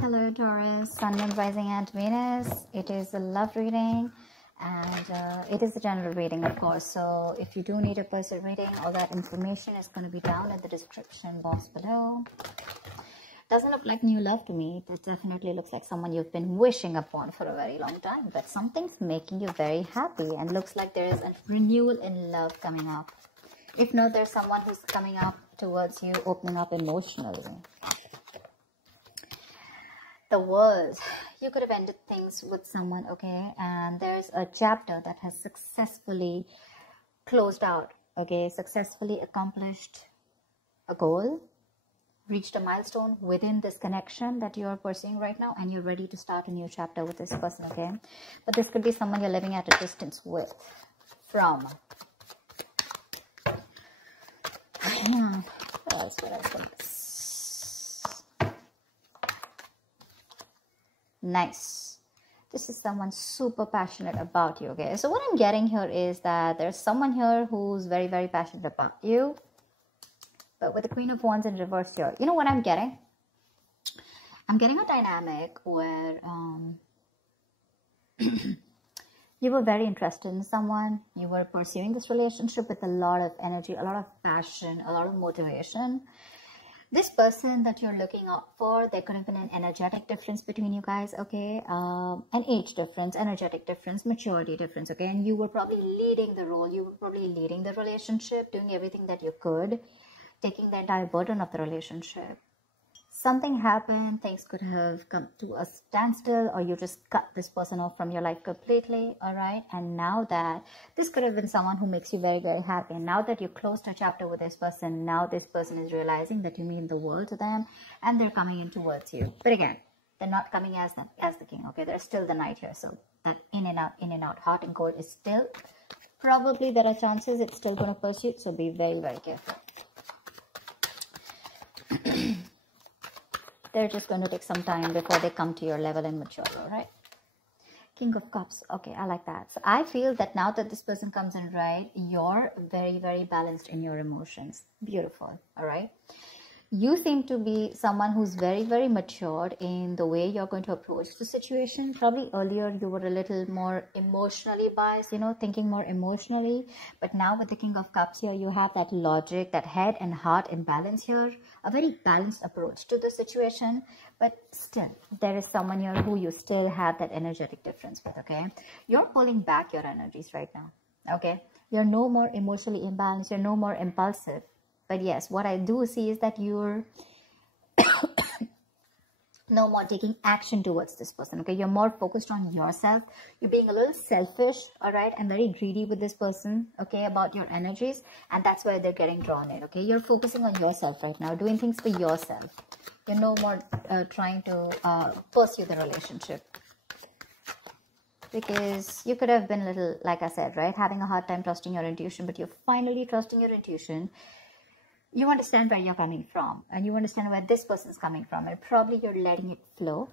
Hello Taurus, Sun, Moon, Rising and Venus. It is a love reading and it is a general reading, of course. So if you do need a personal reading, all that information is going to be down in the description box below. Doesn't look like new love to me. It definitely looks like someone you've been wishing upon for a very long time. But something's making you very happy and looks like there is a renewal in love coming up. If not, there's someone who's coming up towards you, opening up emotionally. The World. You could have ended things with someone, okay? And there's a chapter that has successfully closed out, okay? Successfully accomplished a goal, reached a milestone within this connection that you're pursuing right now, and you're ready to start a new chapter with this person, okay? But this could be someone you're living at a distance with, from. What else? Nice. This is someone super passionate about you, okay? So what I'm getting here is that there's someone here who's very, very passionate about you. But with the Queen of Wands in reverse here, you know what I'm getting? I'm getting a dynamic where you were very interested in someone. You were pursuing this relationship with a lot of energy, a lot of passion, a lot of motivation. This person that you're looking out for, there could have been an energetic difference between you guys, okay? An age difference, energetic difference, maturity difference, okay? And you were probably leading the role. You were probably leading the relationship, doing everything that you could, taking the entire burden of the relationship. Something happened, things could have come to a standstill, or you just cut this person off from your life completely, all right? And now that this could have been someone who makes you very, very happy. And now that you closed a chapter with this person, now this person is realizing that you mean the world to them, and they're coming in towards you. But again, they're not coming as the king, okay? There's still the knight here, so that in and out, hot and cold is still, probably there are chances it's still going to pursue, so be very, very careful. They're just going to take some time before they come to your level and mature, all right? King of Cups. Okay, I like that. So I feel that now that this person comes in, right, you're very, very balanced in your emotions. Beautiful, all right? You seem to be someone who's very, very matured in the way you're going to approach the situation. Probably earlier you were a little more emotionally biased, you know, thinking more emotionally. But now with the King of Cups here, you have that logic, that head and heart in balance here. A very balanced approach to the situation. But still, there is someone here who you still have that energetic difference with, okay? You're pulling back your energies right now, okay? You're no more emotionally imbalanced. You're no more impulsive. But yes, what I do see is that you're no more taking action towards this person, okay? You're more focused on yourself. You're being a little selfish, all right? And very greedy with this person, okay, about your energies. And that's why they're getting drawn in, okay? You're focusing on yourself right now, doing things for yourself. You're no more trying to pursue the relationship. Because you could have been a little, like I said, right? Having a hard time trusting your intuition, but you're finally trusting your intuition. You understand where you're coming from, and you understand where this person's coming from, and probably you're letting it flow.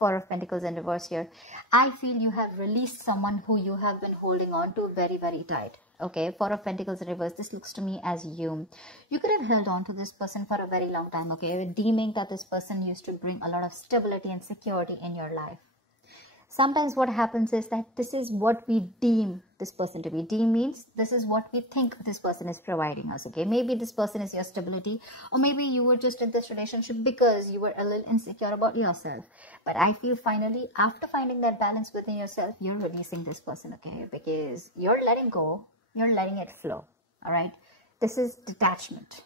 Four of Pentacles in reverse here. I feel you have released someone who you have been holding on to very, very tight. Okay, Four of Pentacles in reverse. This looks to me as you. You could have held on to this person for a very long time, okay, deeming that this person used to bring a lot of stability and security in your life. Sometimes what happens is that this is what we deem this person to be. Deem means this is what we think this person is providing us, okay? Maybe this person is your stability, or maybe you were just in this relationship because you were a little insecure about yourself. But I feel finally, after finding that balance within yourself, you're releasing this person, okay? Because you're letting go, you're letting it flow, all right? This is detachment.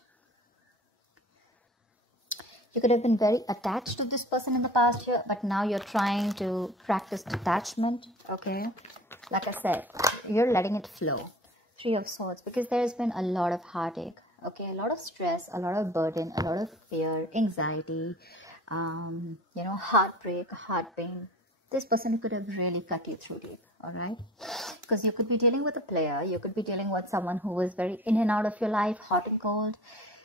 You could have been very attached to this person in the past year, but now you're trying to practice detachment, okay? Like I said, you're letting it flow. Three of Swords, because there's been a lot of heartache, okay? A lot of stress, a lot of burden, a lot of fear, anxiety, you know, heartbreak, heart pain. This person could have really cut you through deep, all right? Because you could be dealing with a player. You could be dealing with someone who was very in and out of your life, hot and cold.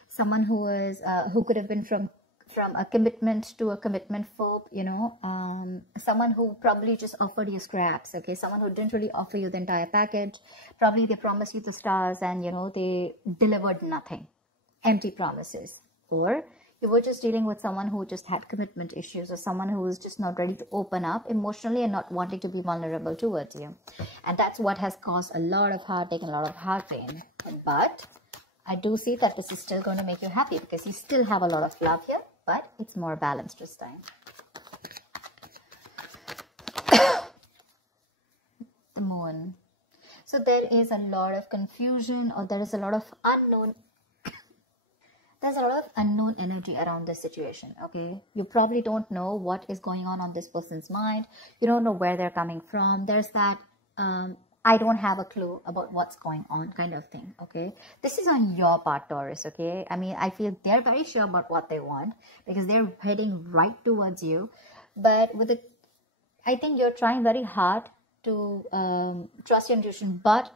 Someone who was, who could have been from a commitment to a commitment phobe, you know, someone who probably just offered you scraps, okay, someone who didn't really offer you the entire package. Probably they promised you the stars and, you know, they delivered nothing, empty promises. Or You were just dealing with someone who just had commitment issues, or someone who is just not ready to open up emotionally and not wanting to be vulnerable towards you. And that's what has caused a lot of heartache and a lot of heart pain. But I do see that this is still going to make you happy, because you still have a lot of love here, but it's more balanced this time. The Moon. So there is a lot of confusion, or there is a lot of unknown. There's a lot of unknown energy around this situation, okay? You probably don't know what is going on this person's mind. You don't know where they're coming from. There's that, I don't have a clue about what's going on kind of thing, okay? This is on your part, Taurus, okay? I mean, I feel they're very sure about what they want, because they're heading right towards you. But with it, I think you're trying very hard to trust your intuition, but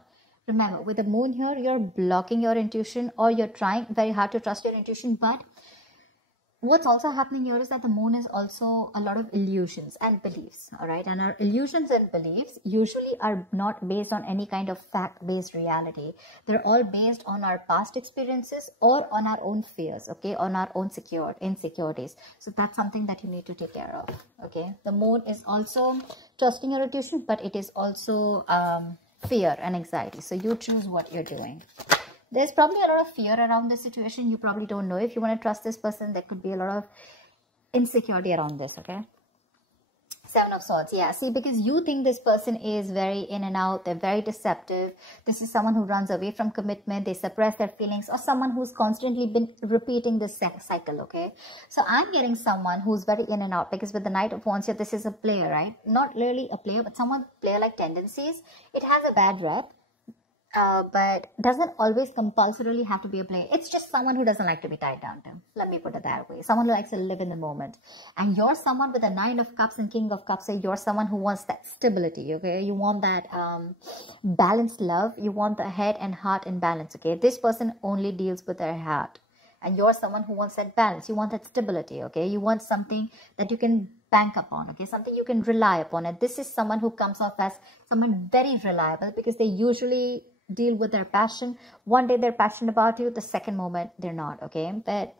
remember, with the Moon here, you're blocking your intuition, or you're trying very hard to trust your intuition. But what's also happening here is that the Moon is also a lot of illusions and beliefs, all right? And our illusions and beliefs usually are not based on any kind of fact-based reality. They're all based on our past experiences or on our own fears, okay? On our own insecurities. So that's something that you need to take care of, okay? The Moon is also trusting your intuition, but it is also fear and anxiety. So you choose what you're doing. There's probably a lot of fear around this situation. You probably don't know if you want to trust this person. There could be a lot of insecurity around this, okay? Seven of Swords, yeah. See, because you think this person is very in and out. They're very deceptive. This is someone who runs away from commitment. They suppress their feelings, or someone who's constantly been repeating this cycle, okay? So I'm getting someone who's very in and out, because with the Knight of Wands here, this is a player, right? Not really a player, but someone player-like tendencies. It has a bad rep. But doesn't always compulsorily have to be a player. It's just someone who doesn't like to be tied down to. Let me put it that way. Someone who likes to live in the moment. And you're someone with a Nine of Cups and King of Cups. So you're someone who wants that stability, okay? You want that balanced love. You want the head and heart in balance, okay? This person only deals with their heart. And you're someone who wants that balance. You want that stability, okay? You want something that you can bank upon, okay? Something you can rely upon. And this is someone who comes off as someone very reliable, because they usually deal with their passion. One day they're passionate about you, the second moment they're not, okay? But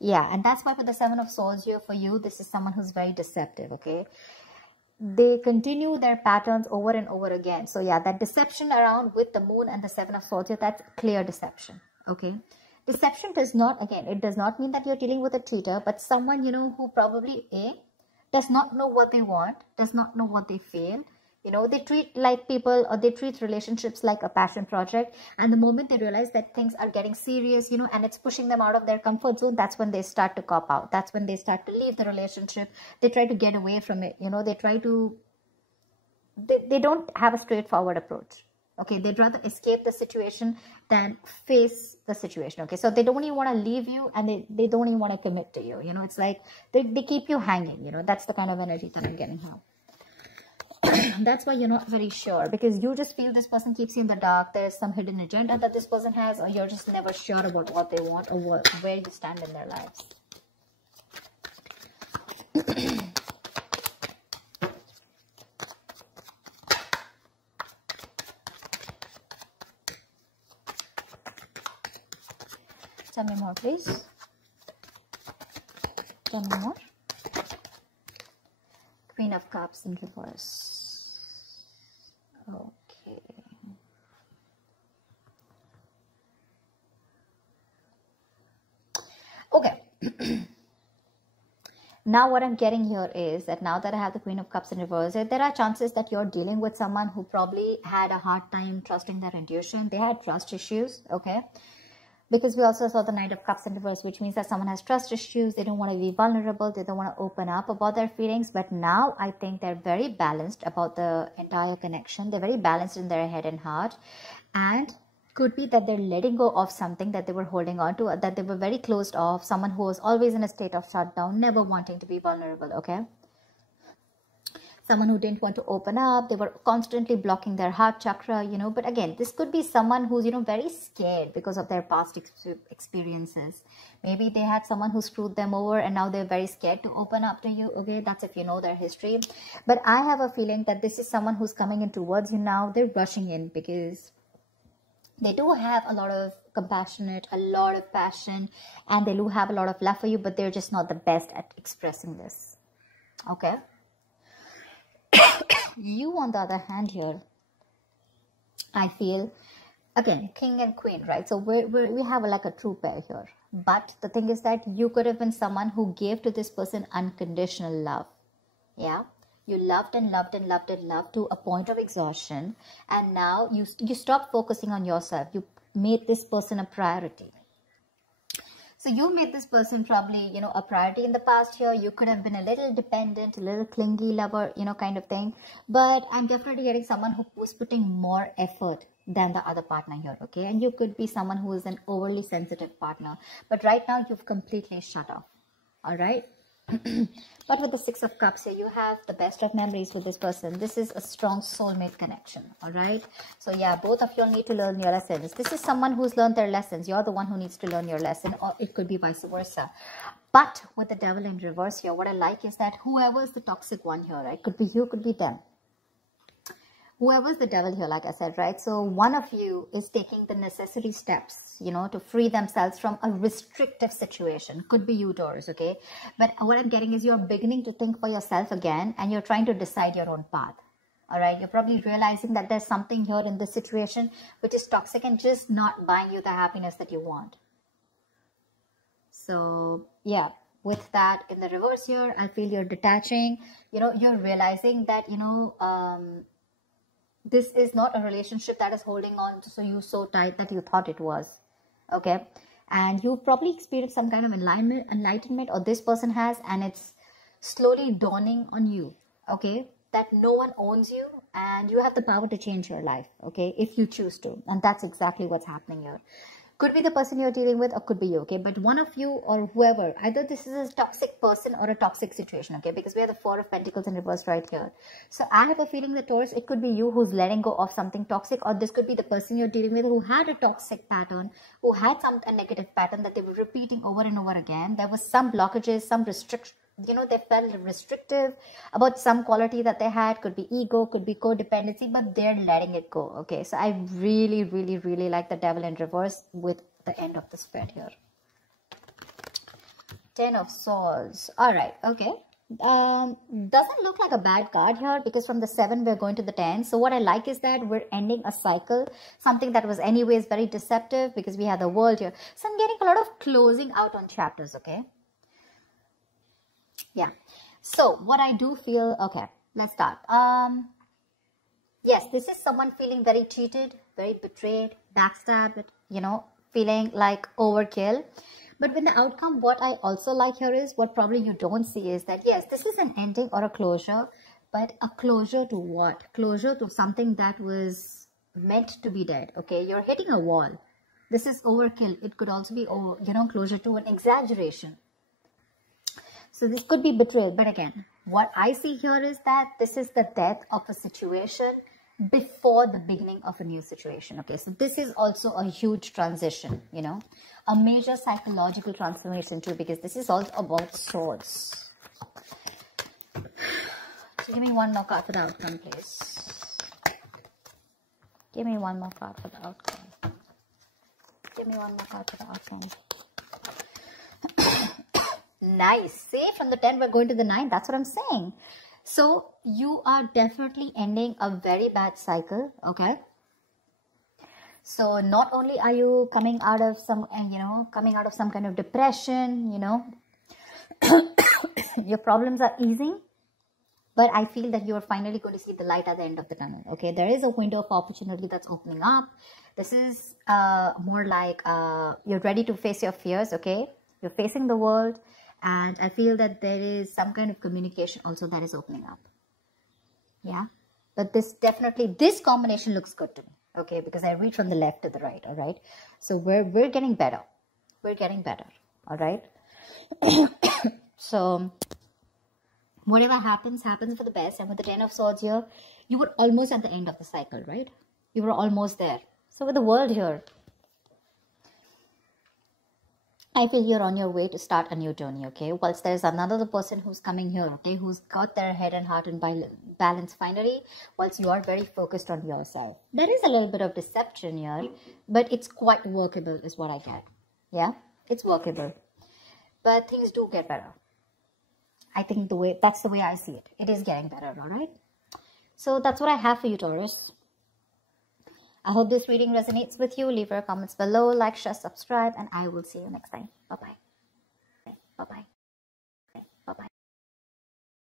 yeah, and that's why with the Seven of Swords here for you, this is someone who's very deceptive, okay? They continue their patterns over and over again. So yeah, that deception around with the Moon and the Seven of Swords here, that's clear deception, okay? Deception does not, again, it does not mean that you're dealing with a cheater, but someone, you know, who probably does not know what they want, does not know what they feel. You know, they treat like people, or they treat relationships like a passion project. And the moment they realize that things are getting serious, you know, and it's pushing them out of their comfort zone, that's when they start to cop out. That's when they start to leave the relationship. They try to get away from it. You know, they try to, they don't have a straightforward approach. Okay, they'd rather escape the situation than face the situation. Okay, so they don't even want to leave you, and they don't even want to commit to you. You know, it's like they keep you hanging. You know, that's the kind of energy that I'm getting now. That's why you're not very sure, because you just feel this person keeps you in the dark. There's some hidden agenda that this person has, or you're just never sure about what they want, or where you stand in their lives. Tell me more, please. Tell me more. Queen of Cups in reverse. Okay. Okay. Now what I'm getting here is that now that I have the Queen of Cups in reverse, there are chances that you're dealing with someone who probably had a hard time trusting their intuition. They had trust issues, okay? Because we also saw the Knight of Cups in reverse, which means that someone has trust issues. They don't want to be vulnerable. They don't want to open up about their feelings. But now I think they're very balanced about the entire connection. They're very balanced in their head and heart. And could be that they're letting go of something that they were holding on to, that they were very closed off. Someone who was always in a state of shutdown, never wanting to be vulnerable, okay? Someone who didn't want to open up. They were constantly blocking their heart chakra, you know. But again, this could be someone who's, you know, very scared because of their past experiences. Maybe they had someone who screwed them over, and now they're very scared to open up to you, okay? That's if you know their history. But I have a feeling that this is someone who's coming in towards you now. They're rushing in because they do have a lot of compassionate, a lot of passion, and they do have a lot of love for you, but they're just not the best at expressing this. Okay. You, on the other hand, here, I feel, again, king and queen, right? So we have like a true pair here. But the thing is that you could have been someone who gave to this person unconditional love. Yeah. You loved and loved and loved and loved to a point of exhaustion. And now you stopped focusing on yourself. You made this person a priority. So you made this person probably, you know, a priority in the past here. You could have been a little dependent, a little clingy lover, you know, kind of thing. But I'm definitely getting someone who was putting more effort than the other partner here, okay? And you could be someone who is an overly sensitive partner. But right now, you've completely shut off, all right? But with the Six of Cups here, you have the best of memories with this person. This is a strong soulmate connection, all right? So yeah, both of you all need to learn your lessons. This is someone who's learned their lessons. You're the one who needs to learn your lesson, or it could be vice versa. But with the Devil in reverse here, what I like is that whoever is the toxic one here, right? Could be you, could be them. Whoever's the devil here, like I said, right? So one of you is taking the necessary steps, you know, to free themselves from a restrictive situation. Could be you, Taurus, okay? But what I'm getting is you're beginning to think for yourself again, and you're trying to decide your own path. All right? You're probably realizing that there's something here in this situation which is toxic and just not buying you the happiness that you want. So, yeah. With that in the reverse here, I feel you're detaching. You know, you're realizing that, you know, this is not a relationship that is holding on to you so tight that you thought it was, okay? And you've probably experienced some kind of enlightenment, or this person has, and it's slowly dawning on you, okay? That no one owns you, and you have the power to change your life, okay? If you choose to, and that's exactly what's happening here. Could be the person you're dealing with, or could be you, okay? But one of you or whoever, either this is a toxic person or a toxic situation, okay? Because we have the Four of Pentacles in reverse right here. So I have a feeling that, Taurus, it could be you who's letting go of something toxic, or this could be the person you're dealing with who had a toxic pattern, who had a negative pattern that they were repeating over and over again. There was some blockages, some restriction. You know, they felt restrictive about some quality that they had. Could be ego, could be codependency, but they're letting it go, okay? So I really, really, really like the Devil in reverse with the end of the spread here. 10 of Swords. All right, okay. Doesn't look like a bad card here, because from the 7 we're going to the 10. So what I like is that we're ending a cycle, something that was anyways very deceptive, because we have the World here. So I'm getting a lot of closing out on chapters, okay? Yeah. So what I do feel, okay, let's start. Yes, this is someone feeling very cheated, very betrayed, backstabbed, you know, feeling like overkill. But when the outcome, what I also like here is, what probably you don't see is that, yes, this is an ending or a closure, but a closure to what? Closure to something that was meant to be dead, okay? You're hitting a wall. This is overkill. It could also be, you know, closure to an exaggeration. So this could be betrayal. But again, what I see here is that this is the death of a situation before the beginning of a new situation. Okay, so this is also a huge transition, you know, a major psychological transformation too, because this is all about swords. So give me one more card for the outcome, please. Give me one more card for the outcome. Give me one more card for the outcome. Nice. See, from the 10 we're going to the 9. That's what I'm saying. So you are definitely ending a very bad cycle, okay? So not only are you coming out of some, you know, coming out of some kind of depression, you know, your problems are easing, but I feel that you're finally going to see the light at the end of the tunnel, okay? There is a window of opportunity that's opening up. This is more like you're ready to face your fears, okay? You're facing the world. And I feel that there is some kind of communication also that is opening up. Yeah. But this definitely, this combination looks good to me. Okay. Because I read from the left to the right. All right. So we're getting better. We're getting better. All right. So whatever happens, happens for the best. And with the 10 of Swords here, you were almost at the end of the cycle, right? You were almost there. So with the World here, I feel you're on your way to start a new journey, okay? Whilst there's another person who's coming here, okay, who's got their head and heart in balance finally, whilst you are very focused on yourself. There is a little bit of deception here, but it's quite workable is what I get. Yeah, it's workable. But things do get better. I think that's the way I see it. It is getting better, all right? So that's what I have for you, Taurus. I hope this reading resonates with you. Leave your comments below, like, share, subscribe, and I will see you next time. Bye-bye. Bye-bye.